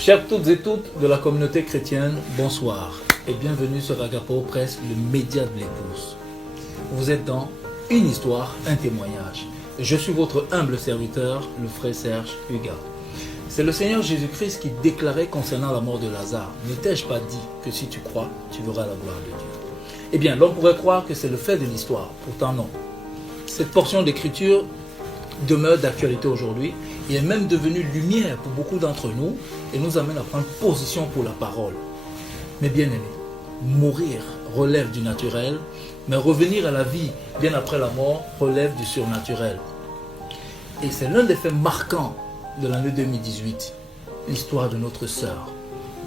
Chers toutes et toutes de la communauté chrétienne, bonsoir et bienvenue sur Agapo Presse, le média de l'épouse. Vous êtes dans Une histoire, un témoignage. Je suis votre humble serviteur, le frère Serge Huga. C'est le Seigneur Jésus-Christ qui déclarait concernant la mort de Lazare: « Ne t'ai-je pas dit que si tu crois, tu verras la gloire de Dieu ?» Eh bien, l'on pourrait croire que c'est le fait de l'histoire, pourtant non. Cette portion d'écriture demeure d'actualité aujourd'hui et est même devenue lumière pour beaucoup d'entre nous et nous amène à prendre position pour la parole. Mais bien aimé, mourir relève du naturel, mais revenir à la vie bien après la mort relève du surnaturel. Et c'est l'un des faits marquants de l'année 2018, l'histoire de notre sœur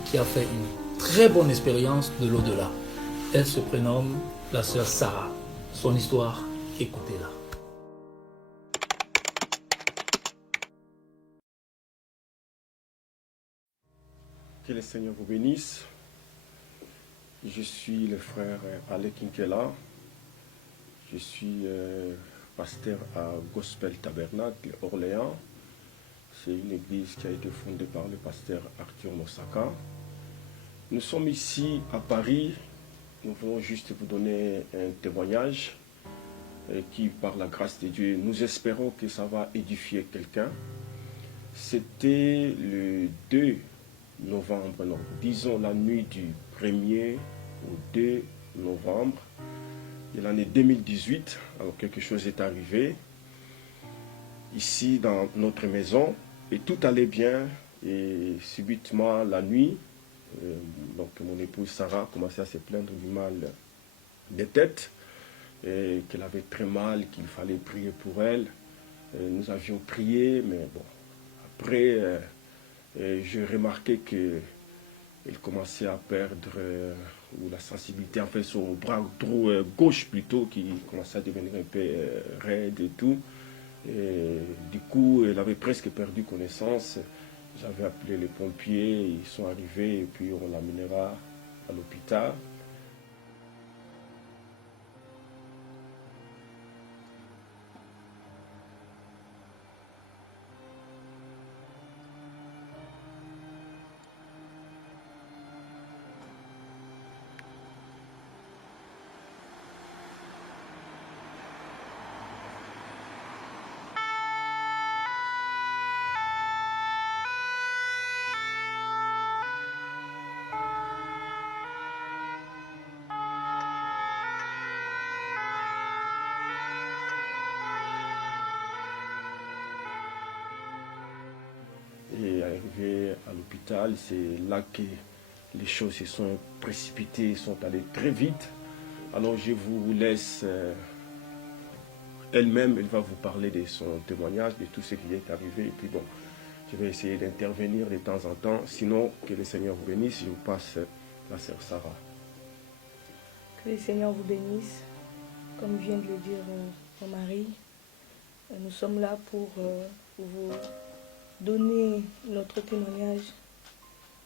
qui a fait une très bonne expérience de l'au-delà. Elle se prénomme la sœur Sarah. Son histoire, écoutez-la. Que le Seigneur vous bénisse. Je suis le frère Alec Inkela. Je suis pasteur à Gospel Tabernacle, Orléans. C'est une église qui a été fondée par le pasteur Arthur Mosaka. Nous sommes ici à Paris. Nous voulons juste vous donner un témoignage qui, par la grâce de Dieu, nous espérons que ça va édifier quelqu'un. C'était le 2 novembre, non, disons la nuit du 1er au 2 novembre de l'année 2018. Alors quelque chose est arrivé ici dans notre maison et tout allait bien et subitement la nuit, donc mon épouse Sarah commençait à se plaindre du mal de tête et qu'elle avait très mal, qu'il fallait prier pour elle. Nous avions prié, mais bon, après j'ai remarqué qu'elle commençait à perdre ou la sensibilité, en fait son bras gauche plutôt, qui commençait à devenir un peu raide et tout. Et du coup, elle avait presque perdu connaissance. J'avais appelé les pompiers, ils sont arrivés et puis on l'amènera à l'hôpital. Et arrivé à l'hôpital, c'est là que les choses se sont précipitées, sont allées très vite. Alors je vous laisse elle-même, elle va vous parler de son témoignage, de tout ce qui est arrivé. Et puis bon, je vais essayer d'intervenir de temps en temps. Sinon, que le Seigneur vous bénisse. Je vous passe la sœur Sarah. Que le Seigneur vous bénisse. Comme vient de le dire mon mari, nous sommes là pour vous donner notre témoignage,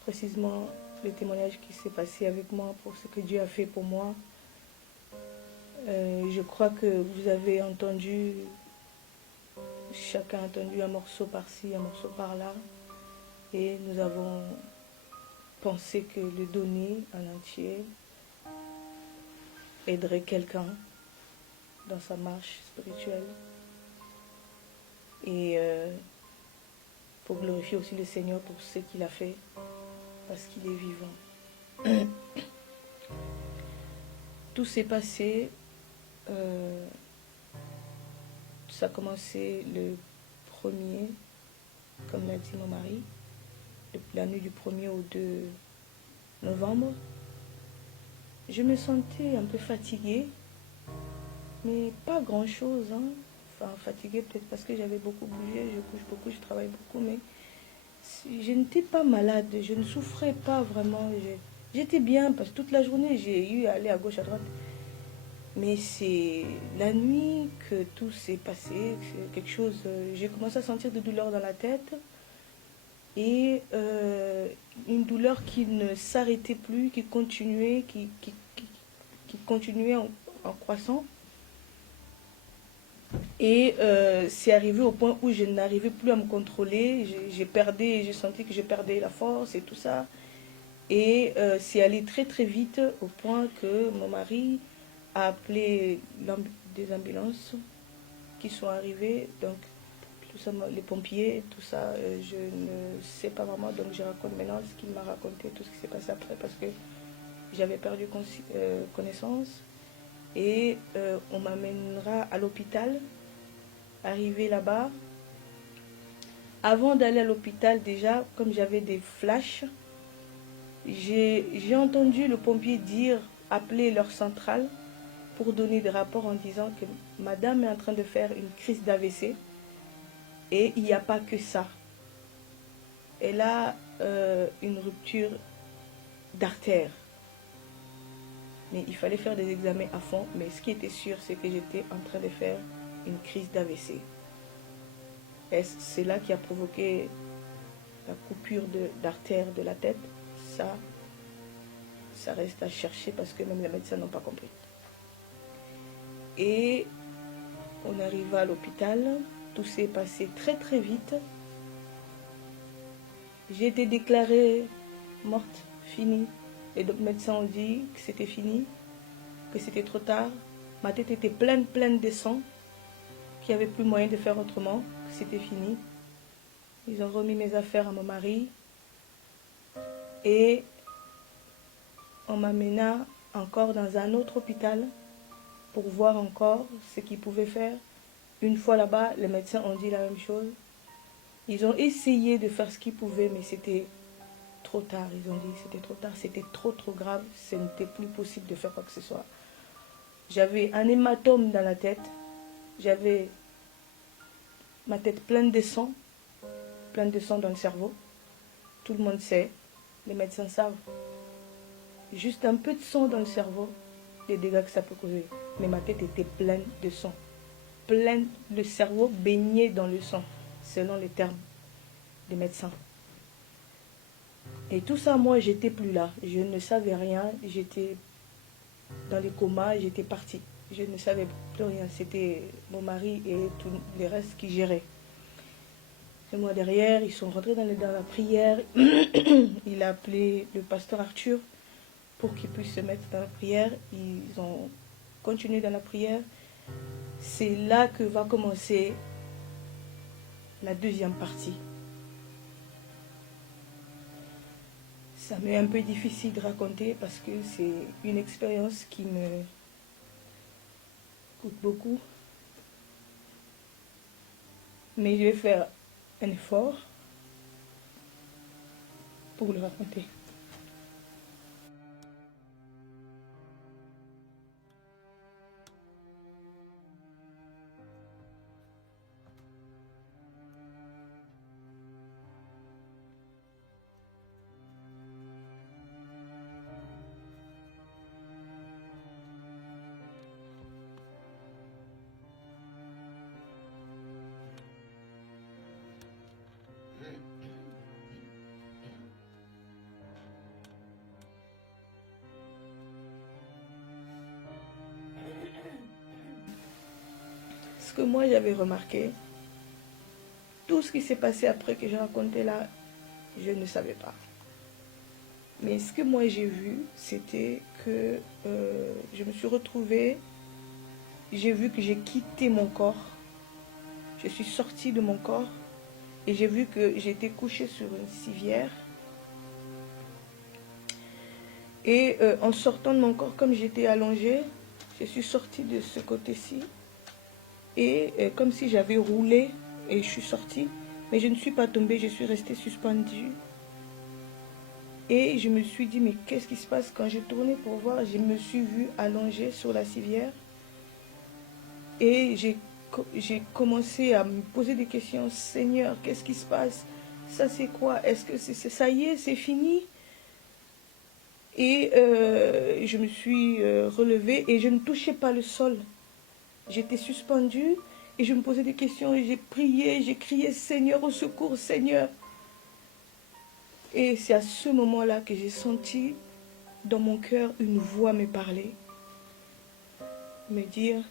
précisément le témoignage qui s'est passé avec moi pour ce que Dieu a fait pour moi. Je crois que vous avez entendu, chacun a entendu un morceau par-ci, un morceau par-là, et nous avons pensé que le donner en entier aiderait quelqu'un dans sa marche spirituelle et pour glorifier aussi le Seigneur pour ce qu'il a fait, parce qu'il est vivant. Tout s'est passé, ça a commencé le 1er, comme l'a dit mon mari, la nuit du 1er au 2 novembre. Je me sentais un peu fatiguée, mais pas grand-chose, hein. Enfin, fatiguée peut-être parce que j'avais beaucoup bougé, je bouge beaucoup, je travaille beaucoup, mais je n'étais pas malade, je ne souffrais pas vraiment. J'étais bien parce que toute la journée, j'ai eu à aller à gauche, à droite. Mais c'est la nuit que tout s'est passé, quelque chose. J'ai commencé à sentir des douleurs dans la tête et une douleur qui ne s'arrêtait plus, qui continuait, qui continuait en croissant. Et c'est arrivé au point où je n'arrivais plus à me contrôler. J'ai senti que je perdais la force et tout ça. Et c'est allé très très vite au point que mon mari a appelé des ambulances qui sont arrivées. Donc, tout ça, les pompiers, tout ça, je ne sais pas vraiment. Donc, je raconte maintenant ce qu'il m'a raconté, tout ce qui s'est passé après, parce que j'avais perdu connaissance. Et on m'amènera à l'hôpital. Arrivé là-bas, avant d'aller à l'hôpital, déjà, comme j'avais des flashs, j'ai entendu le pompier dire, appeler leur centrale pour donner des rapports en disant que madame est en train de faire une crise d'AVC et il n'y a pas que ça. Elle a une rupture d'artère. Mais il fallait faire des examens à fond. Mais ce qui était sûr, c'est que j'étais en train de faire une crise d'AVC. C'est là qui a provoqué la coupure d'artère de la tête. Ça reste à chercher parce que même les médecins n'ont pas compris. Et on arriva à l'hôpital. Tout s'est passé très très vite. J'ai été déclarée morte, finie. Les médecins ont dit que c'était fini, que c'était trop tard. Ma tête était pleine de sang, qu'il n'y avait plus moyen de faire autrement, que c'était fini. Ils ont remis mes affaires à mon mari et on m'amena encore dans un autre hôpital pour voir encore ce qu'ils pouvaient faire. Une fois là-bas, les médecins ont dit la même chose. Ils ont essayé de faire ce qu'ils pouvaient, mais c'était trop tard. Ils ont dit que c'était trop tard, c'était trop grave, ce n'était plus possible de faire quoi que ce soit. J'avais un hématome dans la tête, j'avais ma tête pleine de sang dans le cerveau. Tout le monde sait, les médecins savent. Juste un peu de sang dans le cerveau, les dégâts que ça peut causer. Mais ma tête était pleine de sang. Le cerveau baigné dans le sang, selon les termes des médecins. Et tout ça, moi, j'étais plus là. Je ne savais rien. J'étais dans les comas, j'étais partie. Je ne savais plus rien. C'était mon mari et tous les restes qui géraient. Et moi, derrière, ils sont rentrés dans la prière. Il a appelé le pasteur Arthur pour qu'il puisse se mettre dans la prière. Ils ont continué dans la prière. C'est là que va commencer la deuxième partie. Ça m'est un peu difficile de raconter parce que c'est une expérience qui me coûte beaucoup. Mais je vais faire un effort pour le raconter. Ce que moi j'avais remarqué, tout ce qui s'est passé après que j'ai raconté là, je ne savais pas. Mais ce que moi j'ai vu, c'était que je me suis retrouvée, j'ai vu que j'ai quitté mon corps, je suis sortie de mon corps et j'ai vu que j'étais couchée sur une civière. Et en sortant de mon corps, comme j'étais allongée, je suis sortie de ce côté-ci. Et comme si j'avais roulé et je suis sortie. Mais je ne suis pas tombée, je suis restée suspendue. Et je me suis dit, mais qu'est-ce qui se passe? Quand j'ai tourné pour voir, je me suis vue allongée sur la civière. Et j'ai commencé à me poser des questions. Seigneur, qu'est-ce qui se passe? Ça c'est quoi? Est-ce que ça y est, c'est fini? Et je me suis relevée et je ne touchais pas le sol. J'étais suspendue et je me posais des questions et j'ai prié, j'ai crié, Seigneur, au secours, Seigneur. Et c'est à ce moment-là que j'ai senti dans mon cœur une voix me parler, me dire,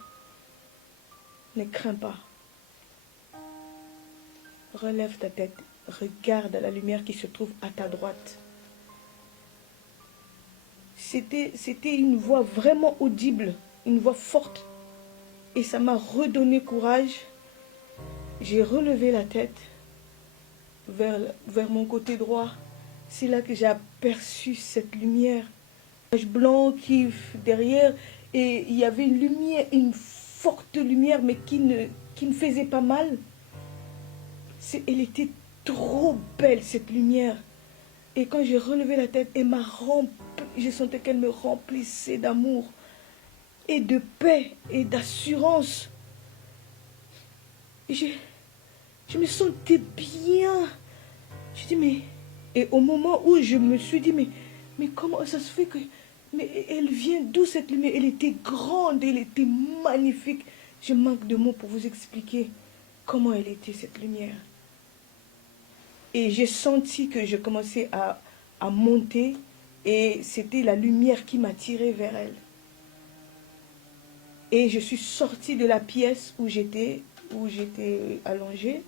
Ne crains pas. Relève ta tête. Regarde la lumière qui se trouve à ta droite. C'était une voix vraiment audible, une voix forte. Et ça m'a redonné courage. J'ai relevé la tête vers mon côté droit. C'est là que j'ai aperçu cette lumière. Un nuage blanc qui derrière, et il y avait une lumière, une forte lumière, mais qui ne faisait pas mal. Elle était trop belle, cette lumière. Et quand j'ai relevé la tête, je sentais qu'elle me remplissait d'amour et de paix et d'assurance. Et je me sentais bien. Je dis, mais... Et au moment où je me suis dit, mais comment ça se fait que... Mais elle vient d'où cette lumière? Elle était grande, elle était magnifique. Je manque de mots pour vous expliquer comment elle était, cette lumière. Et j'ai senti que je commençais à monter et c'était la lumière qui m'a tiré vers elle. Et je suis sortie de la pièce où j'étais allongée.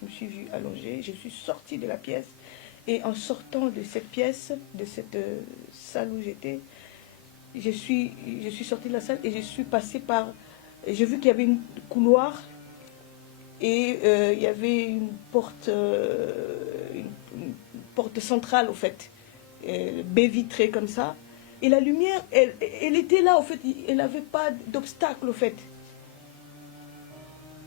Je me suis vue allongée, je suis sortie de la pièce. Et en sortant de cette pièce, de cette salle où j'étais, je suis sortie de la salle et je suis passée par... J'ai vu qu'il y avait un couloir et il y avait une porte centrale, au fait, baie vitrée comme ça. Et la lumière, elle était là, au fait, elle n'avait pas d'obstacle, au fait.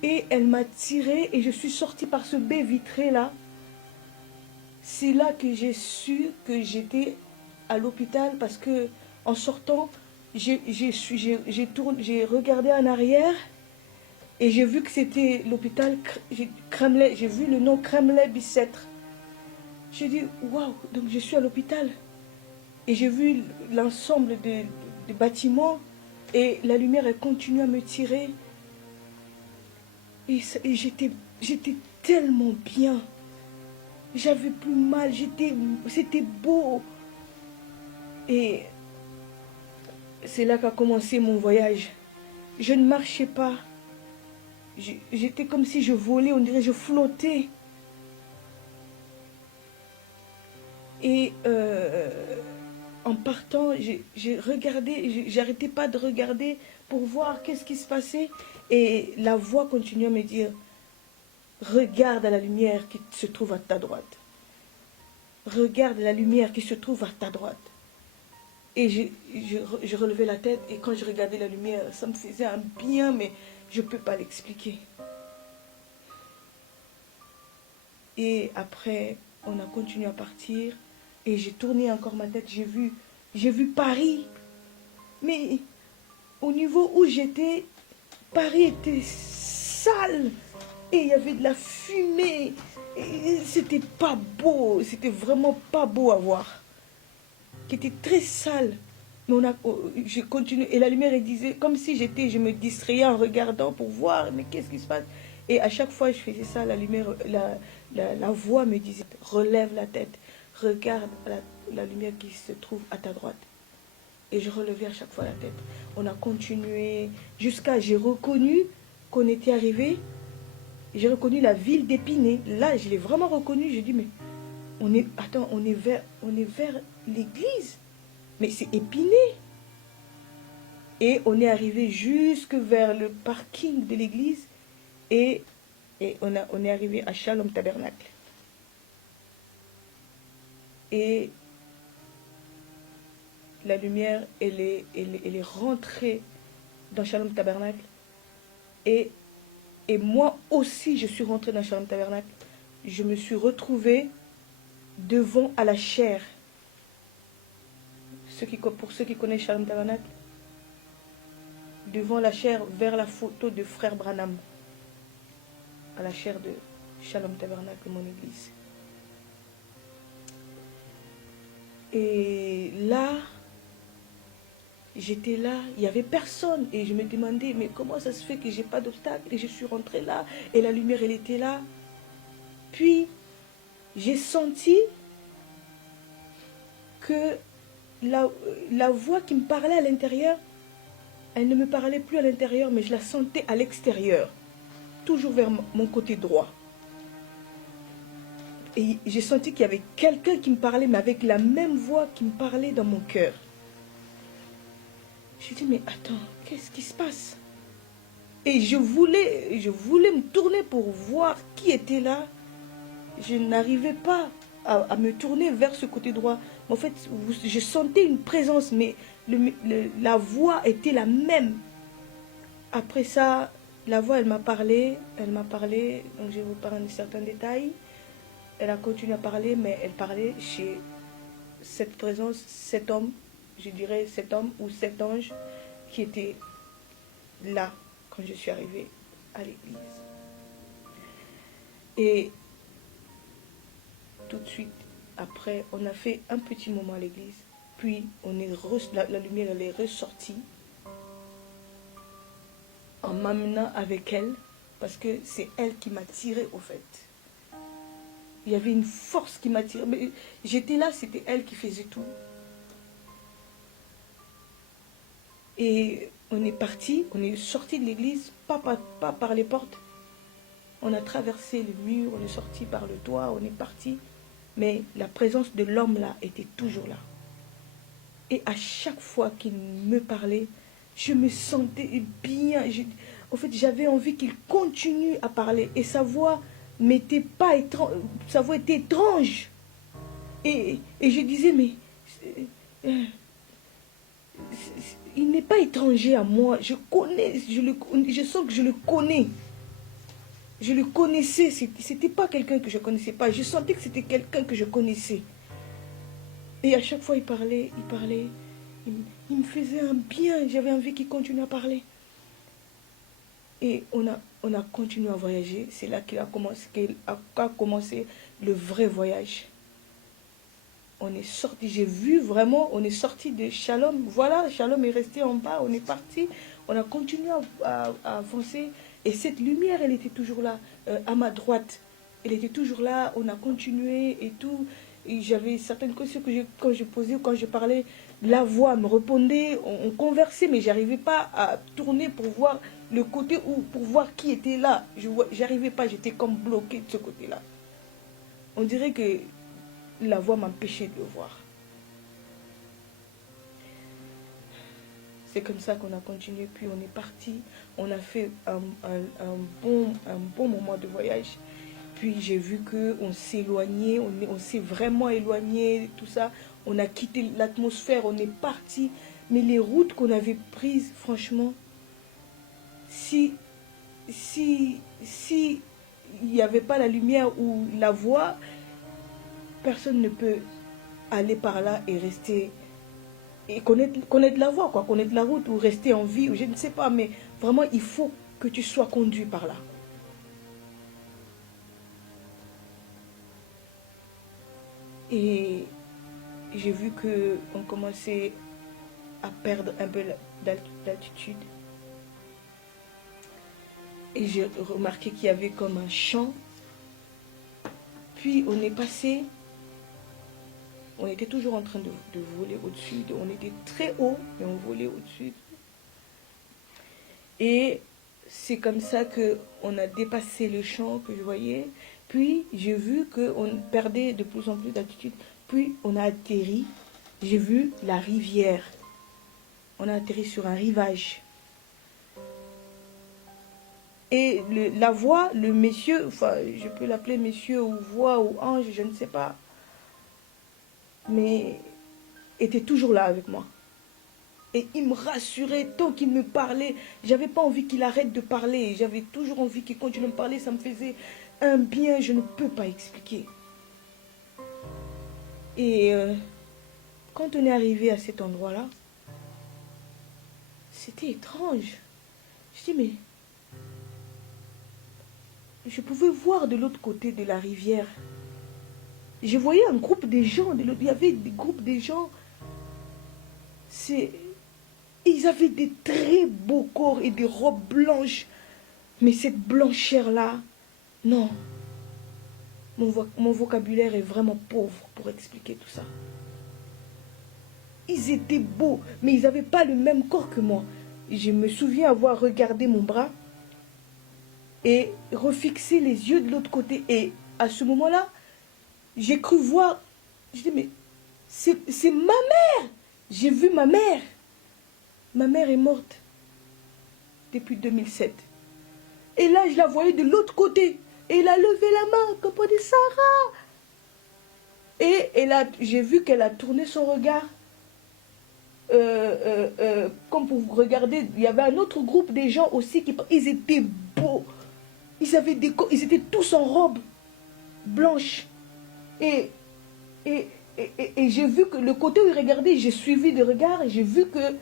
Et elle m'a tirée et je suis sortie par ce baie vitré là. C'est là que j'ai su que j'étais à l'hôpital parce que en sortant, j'ai regardé en arrière et j'ai vu que c'était l'hôpital Kremlin. J'ai vu le nom Kremlin-Bicêtre. J'ai dit waouh, donc je suis à l'hôpital. Et j'ai vu l'ensemble des bâtiments et la lumière elle continue à me tirer. Et j'étais tellement bien. J'avais plus mal, c'était beau. Et c'est là qu'a commencé mon voyage. Je ne marchais pas. J'étais comme si je volais, on dirait je flottais. Et en partant, j'ai regardé, j'arrêtais pas de regarder pour voir qu'est-ce qui se passait. Et la voix continuait à me dire, regarde la lumière qui se trouve à ta droite. Regarde la lumière qui se trouve à ta droite. Et je relevais la tête et quand je regardais la lumière, ça me faisait un bien, mais je ne peux pas l'expliquer. Et après, on a continué à partir et j'ai tourné encore ma tête, j'ai vu Paris. Mais au niveau où j'étais, Paris était sale. Et il y avait de la fumée. C'était pas beau. C'était vraiment pas beau à voir. Qui était très sale. Mais j'ai continué. Et la lumière, elle disait, comme si je me distrayais en regardant pour voir, mais qu'est-ce qui se passe? Et à chaque fois, je faisais ça, la lumière, la voix me disait, relève la tête. Regarde la lumière qui se trouve à ta droite. Et je relevais à chaque fois la tête. On a continué jusqu'à, j'ai reconnu qu'on était arrivé. J'ai reconnu la ville d'Épinay. Là, je l'ai vraiment reconnu. J'ai dit, mais on est vers l'église. Mais c'est Épinay. Et on est arrivé jusque vers le parking de l'église. Et on est arrivé à Shalom Tabernacle. Et la lumière, elle est rentrée dans Shalom Tabernacle. Et moi aussi, je suis rentrée dans Shalom Tabernacle. Je me suis retrouvée devant à la chaire. Pour ceux qui connaissent Shalom Tabernacle, devant la chaire, vers la photo de frère Branham. À la chaire de Shalom Tabernacle, mon église. Et là, j'étais là, il n'y avait personne. Et je me demandais, mais comment ça se fait que je n'ai pas d'obstacle? Et je suis rentrée là, et la lumière, elle était là. Puis, j'ai senti que la voix qui me parlait à l'intérieur, Elle ne me parlait plus à l'intérieur, mais je la sentais à l'extérieur, toujours vers mon côté droit. Et j'ai senti qu'il y avait quelqu'un qui me parlait, mais avec la même voix qui me parlait dans mon cœur. J'ai dit, mais attends, qu'est-ce qui se passe? Et je voulais me tourner pour voir qui était là. Je n'arrivais pas à me tourner vers ce côté droit. En fait, je sentais une présence, mais la voix était la même. Après ça, la voix, elle m'a parlé, donc je vais vous parler de certains détails. Elle a continué à parler, mais elle parlait chez cette présence, cet homme, je dirais cet homme ou cet ange qui était là quand je suis arrivée à l'église. Et tout de suite, après, on a fait un petit moment à l'église, puis la lumière elle est ressortie en m'amenant avec elle, parce que c'est elle qui m'a tirée au fait. Il y avait une force qui m'a tirée. Mais j'étais là, c'était elle qui faisait tout. Et on est parti, on est sorti de l'église, pas par les portes. On a traversé le mur, on est sorti par le toit, on est parti. Mais la présence de l'homme là était toujours là. Et à chaque fois qu'il me parlait, je me sentais bien. En fait, j'avais envie qu'il continue à parler. Et sa voix n'était pas étrange, sa voix était étrange. Et je disais, mais il n'est pas étranger à moi. Je connais, je sens que je le connais. Je le connaissais. C'était pas quelqu'un que je connaissais pas. Je sentais que c'était quelqu'un que je connaissais. Et à chaque fois, il parlait. Il me faisait un bien. J'avais envie qu'il continue à parler. Et on a continué à voyager. C'est là qu'a commencé le vrai voyage. On est sorti, j'ai vu vraiment, on est sorti de Shalom. Voilà, Shalom est resté en bas, on est parti. On a continué à avancer. Et cette lumière, elle était toujours là, à ma droite. Elle était toujours là, on a continué et tout. Et j'avais certaines questions que quand je posais, quand je parlais, la voix me répondait, on conversait, mais je n'arrivais pas à tourner pour voir le côté où, pour voir qui était là. Je n'arrivais pas, j'étais comme bloquée de ce côté-là. On dirait que la voix m'empêchait de le voir. C'est comme ça qu'on a continué, puis on est parti. On a fait un bon moment de voyage. Puis j'ai vu qu'on s'éloignait, on s'est vraiment éloigné, tout ça. On a quitté l'atmosphère, on est parti. Mais les routes qu'on avait prises, franchement, si il n'y avait pas la lumière ou la voix, personne ne peut aller par là et rester, et connaître la voie, quoi, connaître la route ou rester en vie, ou je ne sais pas, mais vraiment il faut que tu sois conduit par là. Et j'ai vu qu'on commençait à perdre un peu d'altitude. Et j'ai remarqué qu'il y avait comme un champ. Puis on est passé, on était toujours en train de voler au-dessus. On était très haut, mais on volait au-dessus. Et c'est comme ça qu'on a dépassé le champ que je voyais. Puis j'ai vu qu'on perdait de plus en plus d'altitude. Puis on a atterri, j'ai vu la rivière. On a atterri sur un rivage. Et la voix, le monsieur, enfin je peux l'appeler monsieur ou voix ou ange, je ne sais pas, mais était toujours là avec moi. Et il me rassurait tant qu'il me parlait. J'avais pas envie qu'il arrête de parler. J'avais toujours envie qu'il continue à me parler. Ça me faisait un bien, je ne peux pas expliquer. Et quand on est arrivé à cet endroit-là, c'était étrange. Je dis, mais je pouvais voir de l'autre côté de la rivière. Je voyais un groupe de gens. Il y avait des groupes de gens. Ils avaient des très beaux corps et des robes blanches. Mais cette blancheur-là, non. Mon vocabulaire est vraiment pauvre pour expliquer tout ça. Ils étaient beaux, mais ils n'avaient pas le même corps que moi. je me souviens avoir regardé mon bras et refixé les yeux de l'autre côté. Et à ce moment-là, j'ai cru voir, je dis mais c'est ma mère. J'ai vu ma mère. Ma mère est morte depuis 2007. Et là, je la voyais de l'autre côté. Et elle a levé la main, comme pour dire Sarah. Et j'ai vu qu'elle a tourné son regard. Comme pour vous regarder, il y avait un autre groupe des gens aussi ils étaient beaux. Ils étaient tous en robe blanche. Et j'ai vu que le côté où ils regardaient, j'ai suivi de regard et j'ai vu que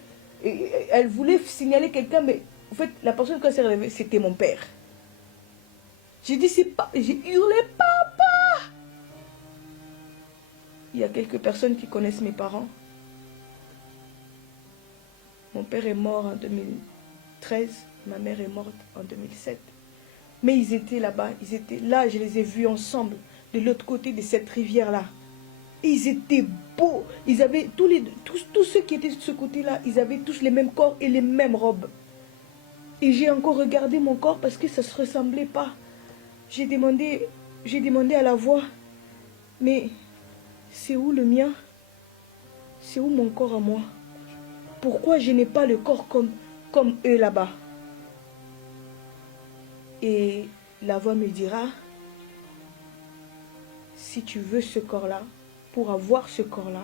elle voulait signaler quelqu'un, mais en fait, la personne qui s'est réveillée, c'était mon père. J'ai dit, c'est pas. J'ai hurlé, papa! Il y a quelques personnes qui connaissent mes parents. Mon père est mort en 2013, ma mère est morte en 2007. Mais ils étaient là-bas, ils étaient là, je les ai vus ensemble, de l'autre côté de cette rivière-là. Et ils étaient beaux, ils avaient tous ceux qui étaient de ce côté-là, ils avaient tous les mêmes corps et les mêmes robes. Et j'ai encore regardé mon corps parce que ça ne se ressemblait pas. J'ai demandé à la voix, mais c'est où le mien? C'est où mon corps à moi? Pourquoi je n'ai pas le corps comme eux là-bas? Et la voix me dira, si tu veux ce corps-là, pour avoir ce corps-là,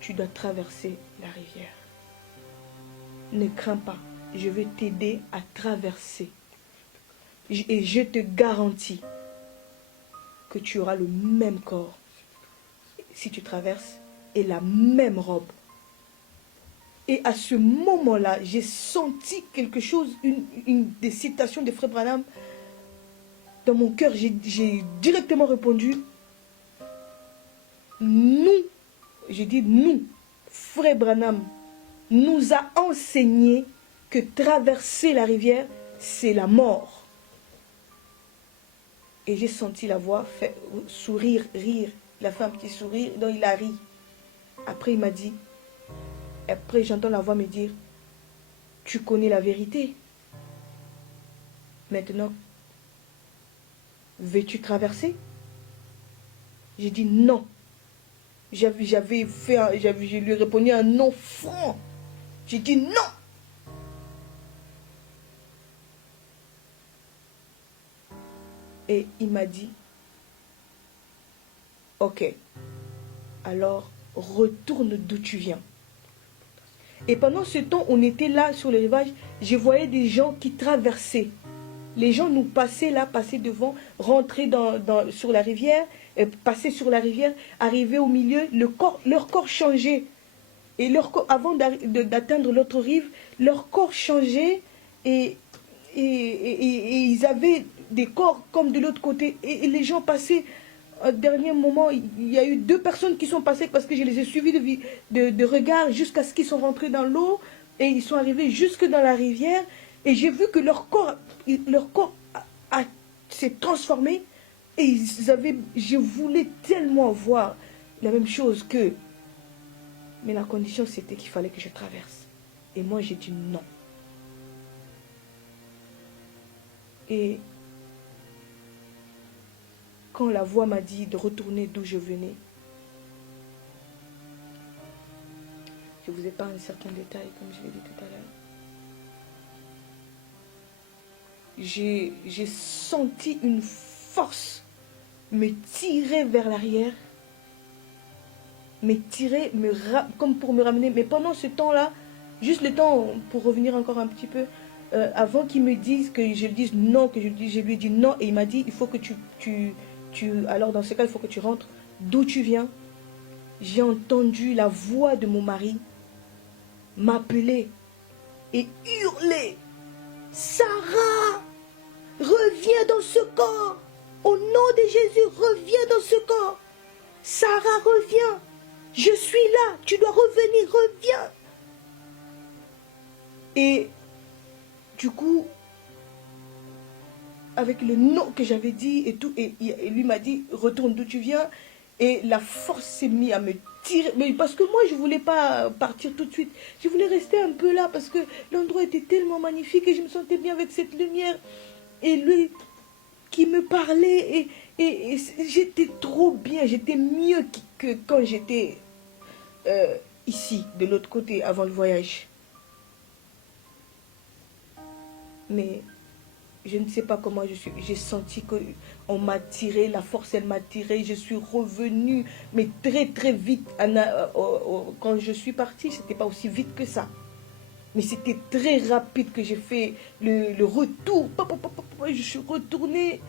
tu dois traverser la rivière. Ne crains pas, je vais t'aider à traverser. Et je te garantis que tu auras le même corps si tu traverses et la même robe. Et à ce moment-là, j'ai senti quelque chose, une des citations de Frère Branham. Dans mon cœur, j'ai directement répondu, j'ai dit nous, Frère Branham nous a enseigné que traverser la rivière, c'est la mort. Et j'ai senti la voix sourire, rire. Il a fait un petit sourire, donc il a ri. Après, il m'a dit, après j'entends la voix me dire, tu connais la vérité. Maintenant, veux-tu traverser? J'ai dit non. Je lui ai répondu un non franc. J'ai dit non. Et il m'a dit, ok, alors retourne d'où tu viens. Et pendant ce temps, on était là sur le rivage, je voyais des gens qui traversaient. Les gens nous passaient là, passaient devant, rentraient sur la rivière, passaient sur la rivière, arrivaient au milieu, leur corps changeait. Et leur corps, avant d'atteindre l'autre rive, leur corps changeait et ils avaient des corps comme de l'autre côté. Et les gens passaient, au dernier moment, il y a eu 2 personnes qui sont passées parce que je les ai suivis de regard jusqu'à ce qu'ils sont rentrés dans l'eau et ils sont arrivés jusque dans la rivière. Et j'ai vu que leur corps s'est transformé et je voulais tellement voir la même chose qu'eux. Mais la condition, c'était qu'il fallait que je traverse. Et moi, j'ai dit non. Et quand la voix m'a dit de retourner d'où je venais, je vous épargne certains détails, comme je l'ai dit tout à l'heure. J'ai senti une force me tirer vers l'arrière, comme pour me ramener. Mais pendant ce temps-là, juste le temps, pour revenir encore un petit peu, avant qu'il me dise que je lui dise non, je lui ai dit non, et il m'a dit, il faut que alors dans ce cas, il faut que tu rentres d'où tu viens. J'ai entendu la voix de mon mari m'appeler et hurler, Sarah, reviens dans ce corps, au nom de Jésus, reviens dans ce corps. Sarah, reviens, je suis là, tu dois revenir, reviens. Et du coup, avec le nom que j'avais dit et tout, et lui m'a dit, retourne d'où tu viens. Et la force s'est mise à me tirer. Mais parce que moi, je ne voulais pas partir tout de suite. Je voulais rester un peu là parce que l'endroit était tellement magnifique et je me sentais bien avec cette lumière. Et lui qui me parlait et j'étais trop bien. J'étais mieux que quand j'étais ici, de l'autre côté, avant le voyage. Mais je ne sais pas comment j'ai senti qu'on m'a tiré, la force elle m'a tiré, je suis revenue, mais très très vite. Quand je suis partie, c'était pas aussi vite que ça. Mais c'était très rapide que j'ai fait le retour. Je suis retournée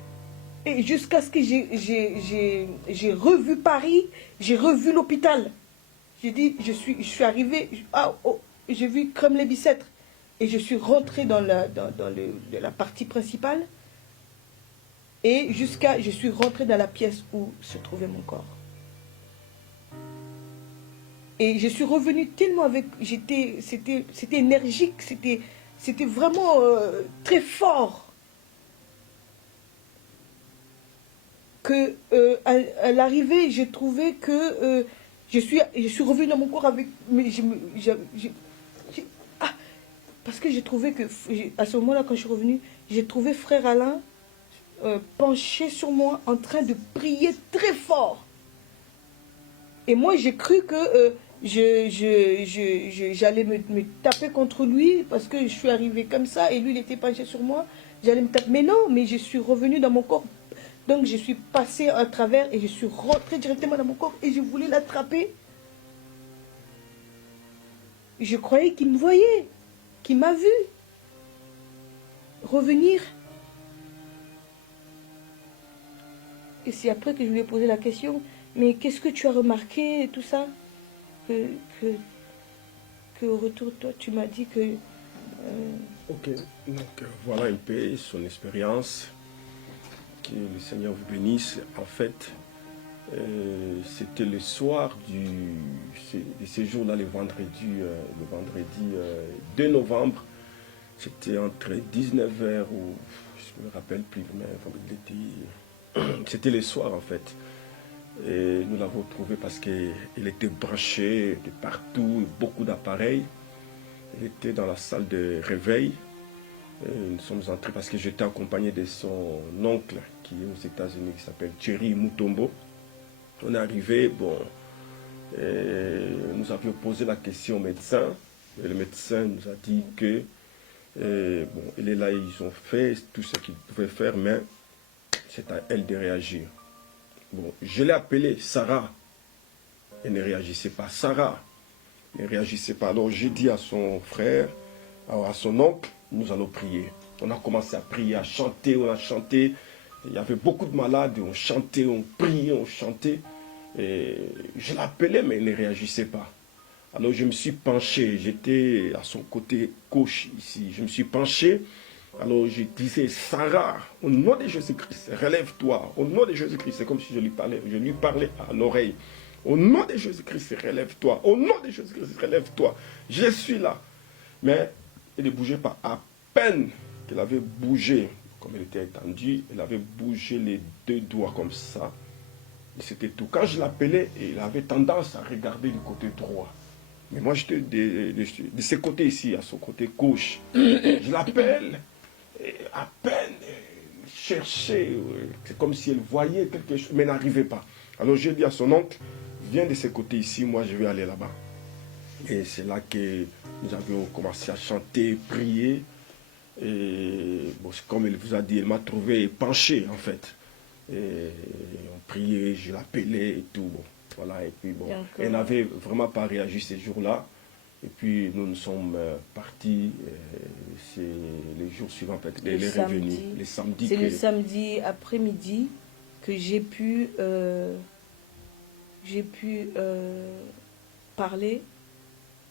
et jusqu'à ce que j'ai revu Paris, j'ai revu l'hôpital. J'ai dit, je suis arrivée, j'ai vu comme les Bicêtre. Et je suis rentrée dans la partie principale. Et je suis rentrée dans la pièce où se trouvait mon corps. Et je suis revenue tellement avec... C'était énergique, c'était vraiment très fort. Que à l'arrivée, j'ai trouvé que je suis revenue dans mon corps avec... Parce que j'ai trouvé que, à ce moment-là, quand je suis revenue, j'ai trouvé Frère Alain penché sur moi en train de prier très fort. Et moi, j'ai cru que j'allais me taper contre lui parce que je suis arrivée comme ça et lui, il était penché sur moi. J'allais me taper. Mais non, mais je suis revenue dans mon corps. Donc, je suis passée à travers et je suis rentrée directement dans mon corps et je voulais l'attraper. Je croyais qu'il me voyait, qu'il m'a vu revenir. Et c'est après que je lui ai posé la question, mais qu'est-ce que tu as remarqué et tout ça que au retour, toi, tu m'as dit que... Ok, donc voilà un peu son expérience. Que le Seigneur vous bénisse. En fait, c'était le soir de ce jour-là, le vendredi 2 novembre. C'était entre 19h ou je ne me rappelle plus, mais c'était le soir en fait. Et nous l'avons trouvé parce qu'il était branché de partout, beaucoup d'appareils. Il était dans la salle de réveil. Et nous sommes entrés parce que j'étais accompagné de son oncle qui est aux États-Unis, qui s'appelle Thierry Mutombo. On est arrivé, bon, nous avions posé la question au médecin. Et le médecin nous a dit que, bon, il est là, ils ont fait tout ce qu'ils pouvaient faire, mais c'est à elle de réagir. Bon, je l'ai appelée Sarah. Elle ne réagissait pas. Sarah ne réagissait pas. Alors j'ai dit à son frère, à son oncle, nous allons prier. On a commencé à prier, à chanter, on a chanté. Il y avait beaucoup de malades, on chantait, on priait, on chantait. Et je l'appelais, mais il ne réagissait pas. Alors je me suis penché, j'étais à son côté gauche ici. Je me suis penché, alors je disais, Sarah, au nom de Jésus-Christ, relève-toi. Au nom de Jésus-Christ, c'est comme si je lui parlais à l'oreille. Au nom de Jésus-Christ, relève-toi. Au nom de Jésus-Christ, relève-toi. Je suis là. Mais il ne bougeait pas. À peine qu'il avait bougé, comme il était étendu, il avait bougé les deux doigts comme ça. Et c'était tout. Quand je l'appelais, il avait tendance à regarder du côté droit. Mais moi, j'étais de ce côté ici, à son côté gauche. Je l'appelle, et à peine chercher. C'est comme si elle voyait quelque chose, mais n'arrivait pas. Alors j'ai dit à son oncle, viens de ce côté ici, moi je vais aller là-bas. Et c'est là que nous avions commencé à chanter, prier. Et bon, comme il vous a dit, il m'a trouvé penché en fait. Et on priait, je l'appelais et tout. Bon, voilà, et puis bon, elle n'avait vraiment pas réagi ces jours-là. Et puis nous sommes partis, c'est les jours suivants, peut-être, les revenus, les samedis. C'est le samedi après-midi que j'ai pu parler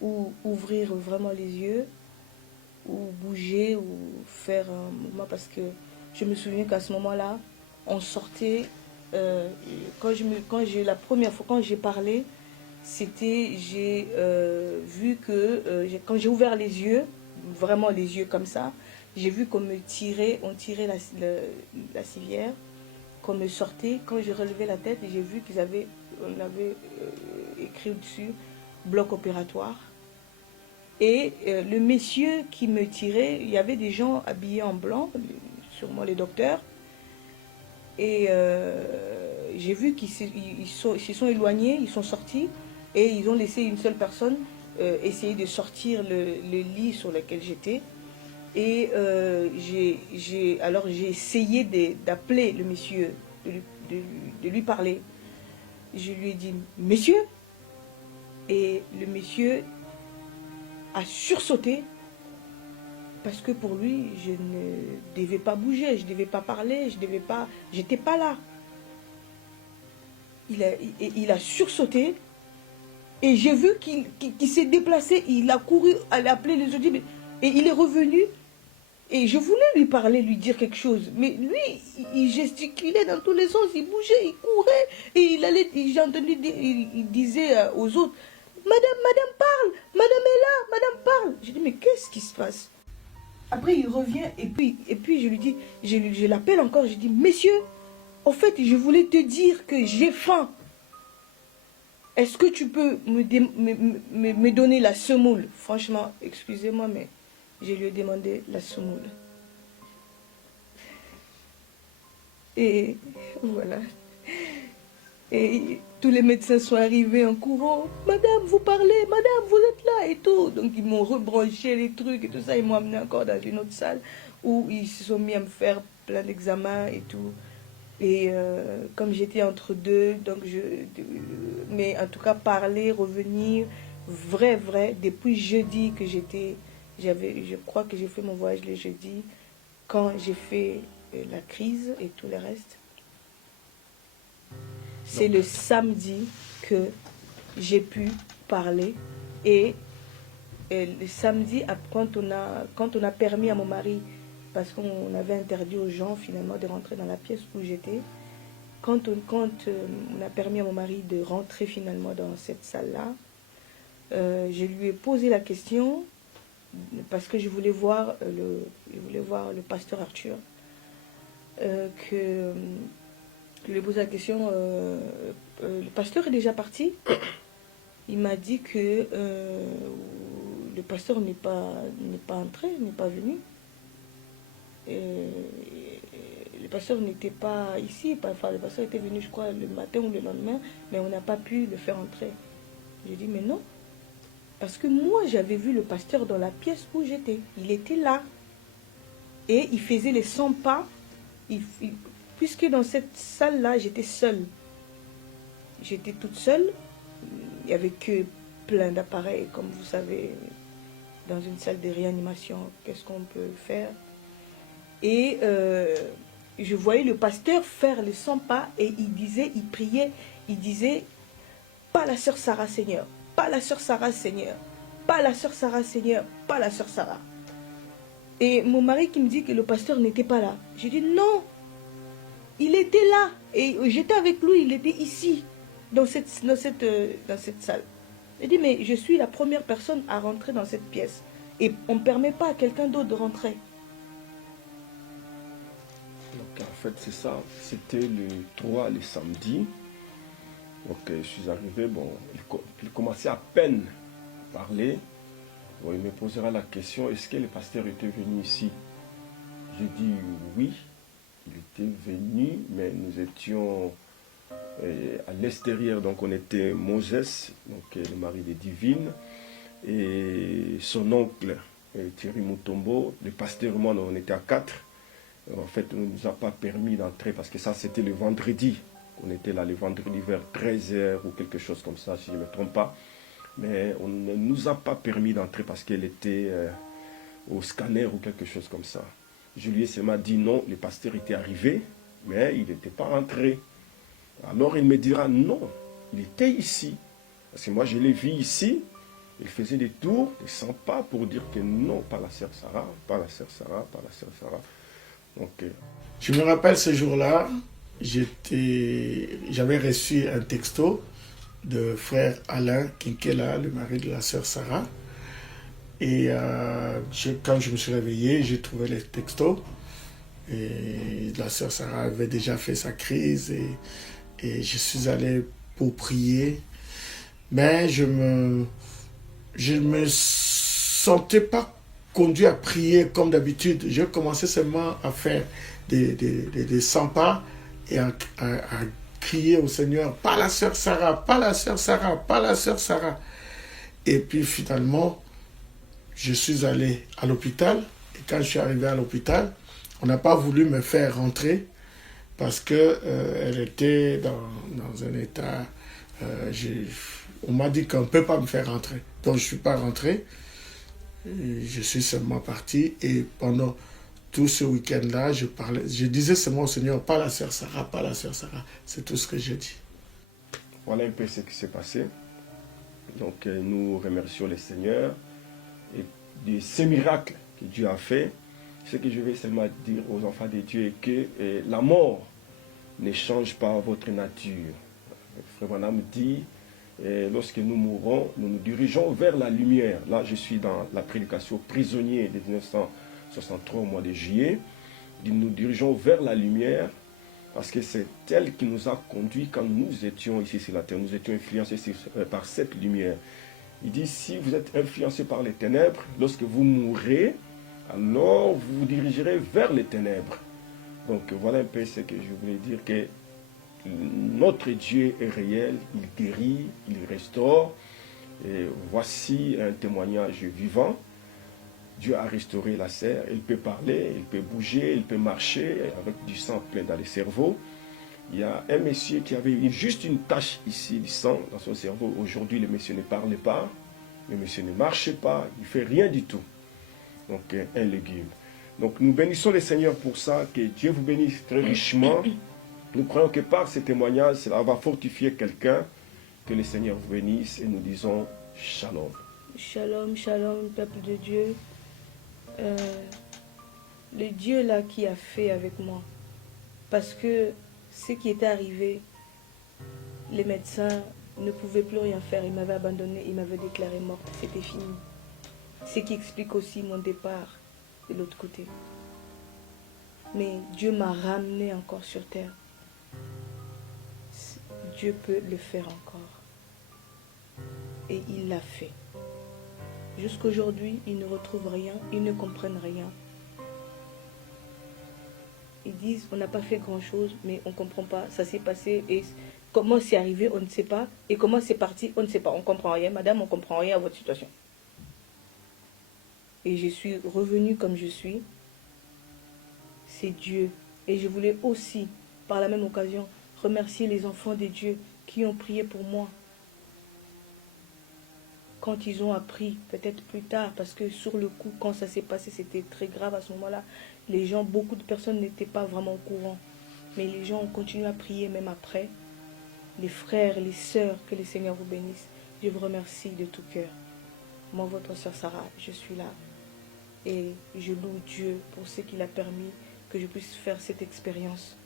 ou ouvrir vraiment les yeux ou bouger ou faire un mouvement parce que je me souviens qu'à ce moment-là, on sortait, la première fois quand j'ai parlé, c'était, j'ai vu que quand j'ai ouvert les yeux, vraiment les yeux comme ça, j'ai vu qu'on me tirait, on tirait la civière, qu'on me sortait. Quand j'ai relevé la tête, j'ai vu qu'ils avaient on avait écrit au-dessus bloc opératoire. Et le monsieur qui me tirait, il y avait des gens habillés en blanc, sûrement les docteurs. Et j'ai vu qu'ils se sont éloignés, ils sont sortis et ils ont laissé une seule personne essayer de sortir le lit sur lequel j'étais. Et alors j'ai essayé d'appeler le monsieur, de lui parler. Je lui ai dit « Monsieur ?» Et le monsieur a sursauté parce que pour lui, je ne devais pas bouger, je ne devais pas parler, j'étais pas là. Il a sursauté et j'ai vu qu'il s'est déplacé, il a couru, il a appelé les autres et il est revenu. Et je voulais lui parler, lui dire quelque chose. Mais lui, il gesticulait dans tous les sens, il bougeait, il courait. Et j'ai entendu dire, il disait aux autres, Madame parle, Madame est là, Madame parle. J'ai dit, mais qu'est-ce qui se passe? Après, il revient et puis je lui dis, je l'appelle encore, je dis, Messieurs, au fait, je voulais te dire que j'ai faim. Est-ce que tu peux me donner la semoule? Franchement, excusez-moi, mais je lui ai demandé la semoule. Et voilà. Et tous les médecins sont arrivés en courant. Madame, vous parlez, madame, vous êtes là et tout. Donc ils m'ont rebranché les trucs et tout ça. Ils m'ont amené encore dans une autre salle où ils se sont mis à me faire plein d'examens et tout. Et comme j'étais entre deux, donc mais en tout cas parler, revenir, vrai, depuis jeudi que je crois que j'ai fait mon voyage le jeudi, quand j'ai fait la crise et tout le reste. C'est le samedi que j'ai pu parler et le samedi, quand on a permis à mon mari, parce qu'on avait interdit aux gens finalement de rentrer dans la pièce où j'étais, quand on a permis à mon mari de rentrer finalement dans cette salle-là, je lui ai posé la question parce que je voulais voir le pasteur Arthur, je lui ai posé la question, le pasteur est déjà parti. Il m'a dit que le pasteur n'est pas entré, n'est pas venu. Le pasteur n'était pas ici, enfin le pasteur était venu je crois le matin ou le lendemain, mais on n'a pas pu le faire entrer. J'ai dit mais non, parce que moi j'avais vu le pasteur dans la pièce où j'étais, il était là et il faisait les 100 pas, puisque dans cette salle-là j'étais seule, j'étais toute seule, il n'y avait que plein d'appareils, comme vous savez, dans une salle de réanimation, qu'est-ce qu'on peut faire? Et je voyais le pasteur faire les 100 pas et il priait, il disait, pas la sœur Sarah Seigneur, pas la sœur Sarah Seigneur, pas la sœur Sarah Seigneur, pas la sœur Sarah. Et mon mari qui me dit que le pasteur n'était pas là. J'ai dit non, il était là et j'étais avec lui, il était ici, dans cette salle. J'ai dit mais je suis la première personne à rentrer dans cette pièce et on ne permet pas à quelqu'un d'autre de rentrer. Donc en fait c'est ça, c'était le 3, le samedi. Donc je suis arrivé, bon, il commençait à peine à parler. Bon, il me posera la question, est-ce que le pasteur était venu ici? J'ai dit oui, il était venu, mais nous étions à l'extérieur, donc on était Moses, donc le mari de Divine, et son oncle Thierry Mutombo, le pasteur et moi, on était à 4. En fait, on ne nous a pas permis d'entrer parce que ça c'était le vendredi. On était là le vendredi vers 13h ou quelque chose comme ça, si je ne me trompe pas. Mais on ne nous a pas permis d'entrer parce qu'elle était au scanner ou quelque chose comme ça. Julius m'a dit non, le pasteur était arrivé, mais il n'était pas rentré. Alors il me dira non, il était ici. Parce que moi je l'ai vu ici, il faisait des tours, des 100 pas pour dire que non, pas la sœur Sarah, pas la sœur Sarah, pas la sœur Sarah. Donc, je me rappelle ce jour-là, j'avais reçu un texto de frère Alain Kinkela, le mari de la sœur Sarah. Et quand je me suis réveillé, j'ai trouvé les textos. Et la sœur Sarah avait déjà fait sa crise. Et je suis allé pour prier, mais je me sentais pas conduit à prier comme d'habitude. Je commençais seulement à faire des 100 pas et à crier au Seigneur, pas la sœur Sarah, pas la sœur Sarah, pas la sœur Sarah. Et puis finalement, je suis allé à l'hôpital. Et quand je suis arrivé à l'hôpital, on n'a pas voulu me faire rentrer parce que elle était dans un état... on m'a dit qu'on ne peut pas me faire rentrer. Donc je ne suis pas rentré. Je suis seulement parti. Et pendant tout ce week-end-là, je disais seulement au Seigneur, pas la sœur Sarah, pas la sœur Sarah. C'est tout ce que j'ai dit. Voilà un peu ce qui s'est passé. Donc nous remercions le Seigneur et de ces miracles que Dieu a fait. Ce que je vais seulement dire aux enfants de Dieu est que la mort ne change pas votre nature. Frère Branham dit, lorsque nous mourrons, nous nous dirigeons vers la lumière. Là, je suis dans la prédication prisonnier de 1963 au mois de juillet. Nous dirigeons vers la lumière parce que c'est elle qui nous a conduits quand nous étions ici sur la terre. Nous étions influencés par cette lumière. Il dit, si vous êtes influencé par les ténèbres, lorsque vous mourrez, alors vous vous dirigerez vers les ténèbres. Donc voilà un peu ce que je voulais dire, que notre Dieu est réel, il guérit, il restaure. Et voici un témoignage vivant. Dieu a restauré la sœur, il peut parler, il peut bouger, il peut marcher avec du sang plein dans le cerveau. Il y a un monsieur qui avait juste une tache ici du sang dans son cerveau. Aujourd'hui, le monsieur ne parlait pas, le monsieur ne marchait pas, il ne fait rien du tout. Donc, un légume. Donc, nous bénissons le Seigneur pour ça, que Dieu vous bénisse très richement. Nous croyons que par ces témoignages, cela va fortifier quelqu'un. Que le Seigneur vous bénisse et nous disons Shalom. Shalom, shalom, peuple de Dieu. Le Dieu là qui a fait avec moi. Parce que ce qui était arrivé, les médecins ne pouvaient plus rien faire. Ils m'avaient abandonné, ils m'avaient déclaré morte. C'était fini. Ce qui explique aussi mon départ de l'autre côté. Mais Dieu m'a ramené encore sur terre. Dieu peut le faire encore. Et il l'a fait. Jusqu'aujourd'hui, ils ne retrouvent rien, ils ne comprennent rien. Ils disent, on n'a pas fait grand-chose, mais on ne comprend pas, ça s'est passé, et comment c'est arrivé, on ne sait pas, et comment c'est parti, on ne sait pas, on ne comprend rien. Madame, on ne comprend rien à votre situation. Et je suis revenue comme je suis. C'est Dieu. Et je voulais aussi, par la même occasion, remercier les enfants de Dieu qui ont prié pour moi. Quand ils ont appris, peut-être plus tard, parce que sur le coup, quand ça s'est passé, c'était très grave à ce moment-là. Les gens, beaucoup de personnes n'étaient pas vraiment au courant. Mais les gens ont continué à prier même après. Les frères, les sœurs, que le Seigneur vous bénisse. Je vous remercie de tout cœur. Moi, votre sœur Sarah, je suis là. Et je loue Dieu pour ce qu'il a permis que je puisse faire cette expérience.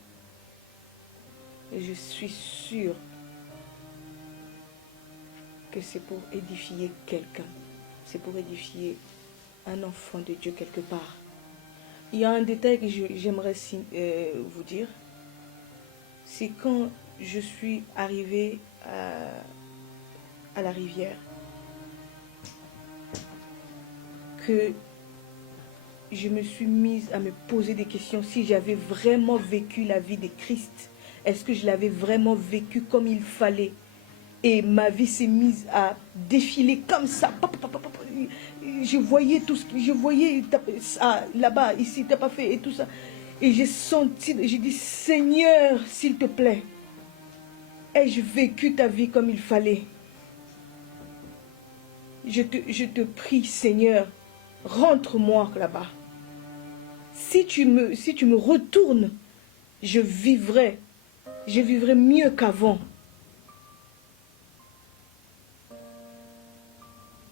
Et je suis sûre que c'est pour édifier quelqu'un. C'est pour édifier un enfant de Dieu quelque part. Il y a un détail que j'aimerais vous dire. C'est quand je suis arrivée à la rivière que je me suis mise à me poser des questions. Si j'avais vraiment vécu la vie de Christ, est-ce que je l'avais vraiment vécu comme il fallait? Et ma vie s'est mise à défiler comme ça. Je voyais tout ce que je voyais là-bas, ici, t'as pas fait et tout ça. Et j'ai senti, j'ai dit, Seigneur, s'il te plaît, ai-je vécu ta vie comme il fallait? Je te prie, Seigneur, rentre-moi là-bas. Si tu me retournes, je vivrai mieux qu'avant.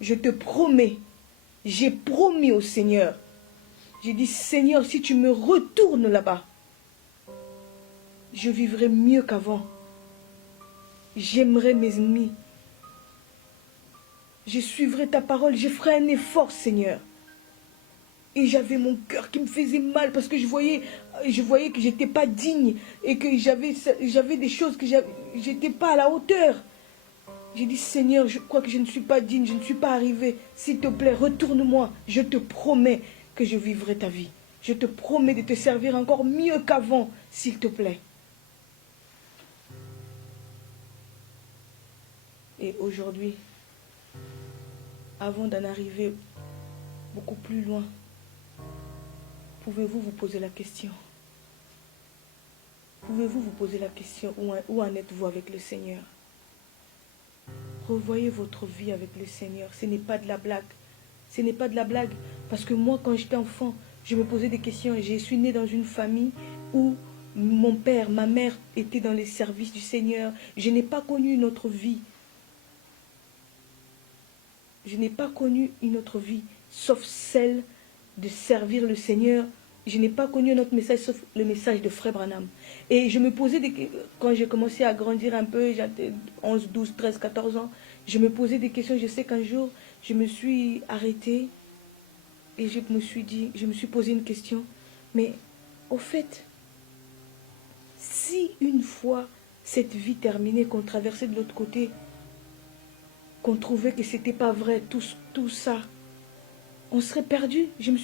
Je te promets, j'ai promis au Seigneur. J'ai dit, Seigneur, si tu me retournes là-bas, je vivrai mieux qu'avant. J'aimerai mes ennemis. Je suivrai ta parole, je ferai un effort, Seigneur. Et j'avais mon cœur qui me faisait mal parce que je voyais que j'étais pas digne et que j'avais des choses que j'étais pas à la hauteur. J'ai dit, Seigneur, je crois que je ne suis pas digne, je ne suis pas arrivée. S'il te plaît, retourne-moi. Je te promets que je vivrai ta vie. Je te promets de te servir encore mieux qu'avant, s'il te plaît. Et aujourd'hui, avant d'en arriver beaucoup plus loin, pouvez-vous vous poser la question? Pouvez-vous vous poser la question, où en êtes-vous avec le Seigneur? Revoyez votre vie avec le Seigneur. Ce n'est pas de la blague. Ce n'est pas de la blague. Parce que moi, quand j'étais enfant, je me posais des questions. Et je suis née dans une famille où mon père, ma mère étaient dans les services du Seigneur. Je n'ai pas connu une autre vie. Je n'ai pas connu une autre vie, sauf celle de servir le Seigneur. Je n'ai pas connu un autre message, sauf le message de Frère Branham. Et je me posais quand j'ai commencé à grandir un peu, j'avais 11, 12, 13, 14 ans, je me posais des questions. Je sais qu'un jour, je me suis arrêtée et je me suis posé une question. Mais au fait, si une fois cette vie terminée, qu'on traversait de l'autre côté, qu'on trouvait que c'était pas vrai, tout ça, on serait perdu. J'ai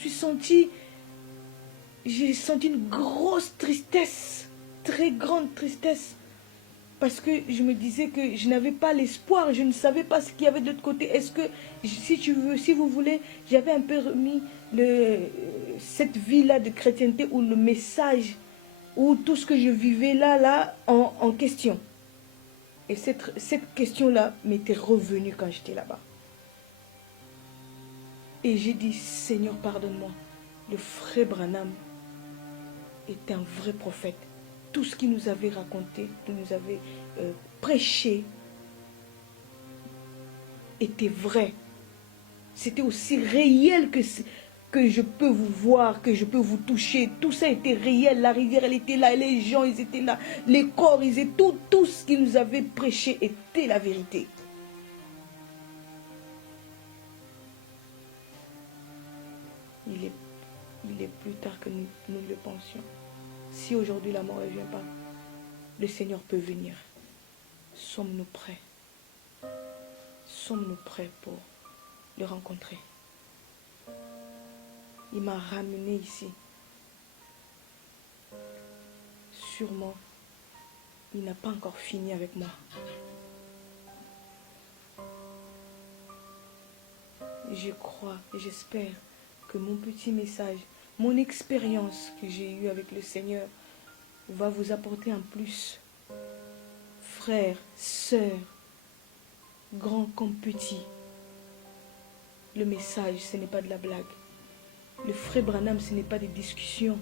senti une grosse tristesse, très grande tristesse, parce que je me disais que je n'avais pas l'espoir, je ne savais pas ce qu'il y avait de l'autre côté. Est-ce que, si vous voulez, j'avais un peu remis cette vie-là de chrétienté, ou le message, ou tout ce que je vivais là en question. Et cette question-là m'était revenue quand j'étais là-bas. Et j'ai dit, Seigneur, pardonne-moi. Le frère Branham est un vrai prophète. Tout ce qu'il nous avait raconté, qu'il nous avait prêché, était vrai. C'était aussi réel que je peux vous voir, que je peux vous toucher. Tout ça était réel. La rivière, elle était là, les gens, ils étaient là. Les corps, ils étaient tout ce qu'il nous avait prêché était la vérité. Il est plus tard que nous le pensions. Si aujourd'hui la mort ne vient pas, le Seigneur peut venir. Sommes-nous prêts? Sommes-nous prêts pour le rencontrer? Il m'a ramené ici. Sûrement, il n'a pas encore fini avec moi. Je crois et j'espère que mon petit message, mon expérience que j'ai eue avec le Seigneur va vous apporter un plus. Frères, sœurs, grands comme petits, le message, ce n'est pas de la blague. Le frère Branham, ce n'est pas des discussions.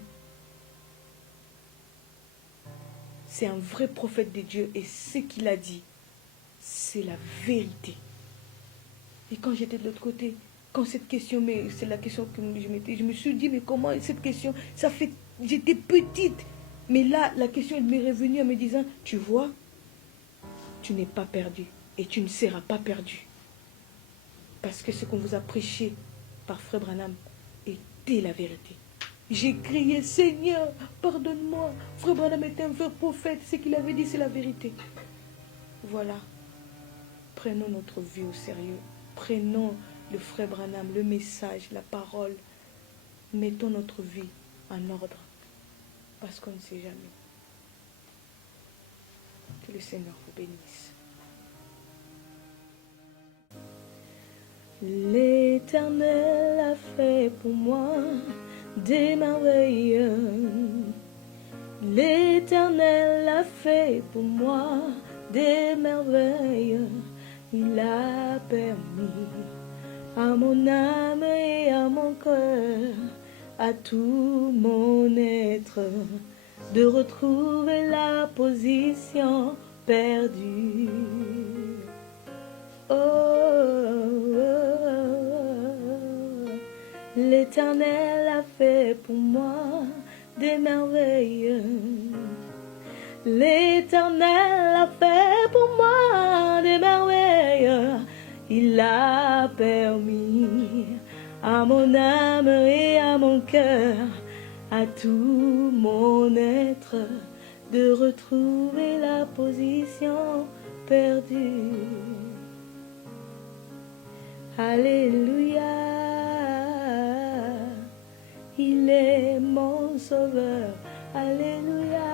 C'est un vrai prophète de Dieu et ce qu'il a dit, c'est la vérité. Et quand j'étais de l'autre côté, quand cette question, mais c'est la question que je me suis dit, mais comment cette question, j'étais petite. Mais là, la question elle m'est revenue en me disant, tu vois, tu n'es pas perdu et tu ne seras pas perdu. Parce que ce qu'on vous a prêché par Frère Branham était la vérité. J'ai crié, Seigneur, pardonne-moi. Frère Branham était un vrai prophète. Ce qu'il avait dit, c'est la vérité. Voilà. Prenons notre vie au sérieux. Prenons le Frère Branham, le message, la parole. Mettons notre vie en ordre. Parce qu'on ne sait jamais. Que le Seigneur vous bénisse. L'Éternel a fait pour moi des merveilles. L'Éternel a fait pour moi des merveilles. Il a permis à mon âme et à mon cœur, à tout mon être, de retrouver la position perdue. Oh, oh, oh. L'Éternel a fait pour moi des merveilles. L'Éternel a fait pour moi des merveilles. Il a permis à mon âme et à mon cœur, à tout mon être, de retrouver la position perdue. Alléluia, il est mon sauveur. Alléluia,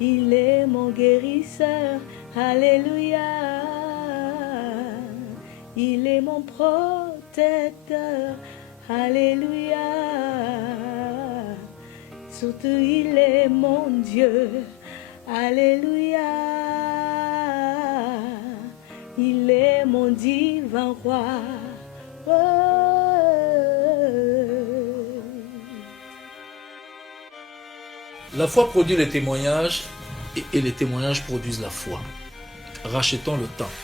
il est mon guérisseur. Alléluia, il est mon protecteur. Alléluia, surtout il est mon Dieu. Alléluia, il est mon divin roi. La foi produit les témoignages et les témoignages produisent la foi. Rachetons le temps.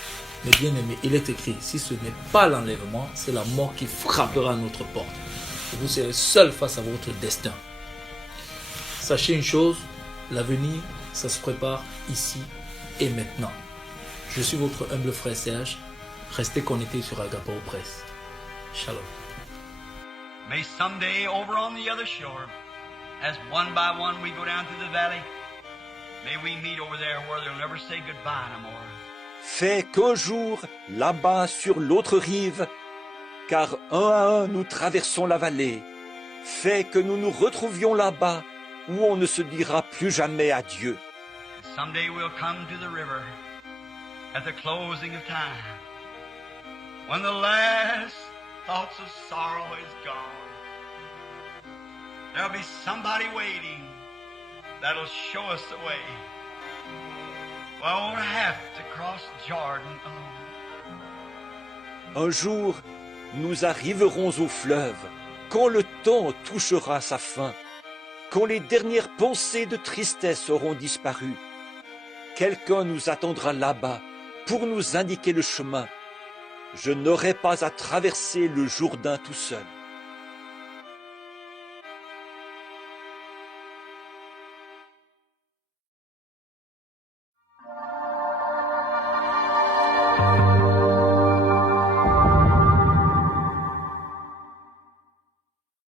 Mais bien aimé, il est écrit, si ce n'est pas l'enlèvement, c'est la mort qui frappera à notre porte. Vous serez seul face à votre destin. Sachez une chose, l'avenir, ça se prépare ici et maintenant. Je suis votre humble frère Serge. Restez connectés sur Agapao Presse. Shalom. May someday over on the other shore, as one by one we go down through the valley, may we meet over there where they'll never say goodbye no more. Fais qu'un jour, là-bas sur l'autre rive, car un à un nous traversons la vallée, fais que nous nous retrouvions là-bas où on ne se dira plus jamais adieu. Someday we'll come to the river at the closing of time, when the last thoughts of sorrow is gone. There'll be somebody waiting that'll show us the way. Well, I won't have to cross Jordan alone. Un jour, nous arriverons au fleuve, quand le temps touchera sa fin, quand les dernières pensées de tristesse auront disparu. Quelqu'un nous attendra là-bas pour nous indiquer le chemin. Je n'aurai pas à traverser le Jourdain tout seul.